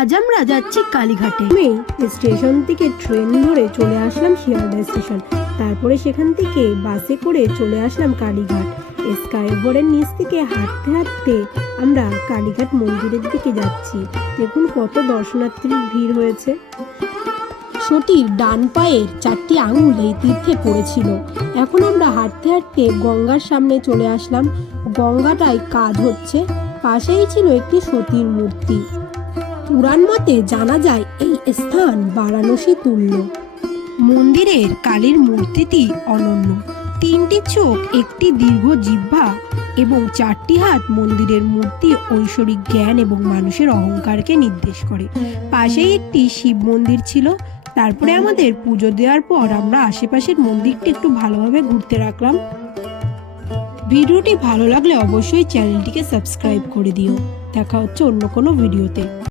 আজ আমরা যাচ্ছি কালীঘাটে। আমি স্টেশন থেকে ট্রেন ধরে চলে আসলাম শিয়ালদা স্টেশন, তারপরে সেখান থেকে বাসে করে চলে আসলাম কালীঘাট। স্কাই ওভারের নিচ থেকে হাঁটতে হাঁটতে আমরা কালীঘাট মন্দিরের দিকে যাচ্ছি। দেখুন কত দর্শনার্থীর ভিড় হয়েছে। সতীর ডান পায়ের 4টি আঙুল এই তীর্থে পড়েছিল। এখন আমরা হাঁটতে হাঁটতে গঙ্গার সামনে চলে আসলাম। গঙ্গাটায় কাজ হচ্ছে, পাশেই ছিল একটি সতীর মূর্তি। পুরাণ মতে জানা যায় এই স্থান বারাণসী তুল্য। মন্দিরের কালীর মূর্তিটি অনন্য। 3টি চোখ, একটি দীর্ঘ জিহ্বা এবং 4টি হাত। মন্দিরের মূর্তি ঐশ্বরিক জ্ঞান এবং মানুষের অহংকারকে নির্দেশ করে। পাশেই একটি শিব মন্দির ছিল। তারপরে আমাদের পুজো দেওয়ার পর আমরা আশেপাশের মন্দিরটি একটু ভালোভাবে ঘুরতে রাখলাম। ভিডিওটি ভালো লাগলে অবশ্যই চ্যানেলটিকে সাবস্ক্রাইব করে দিও। দেখা হচ্ছে অন্য কোনো ভিডিওতে।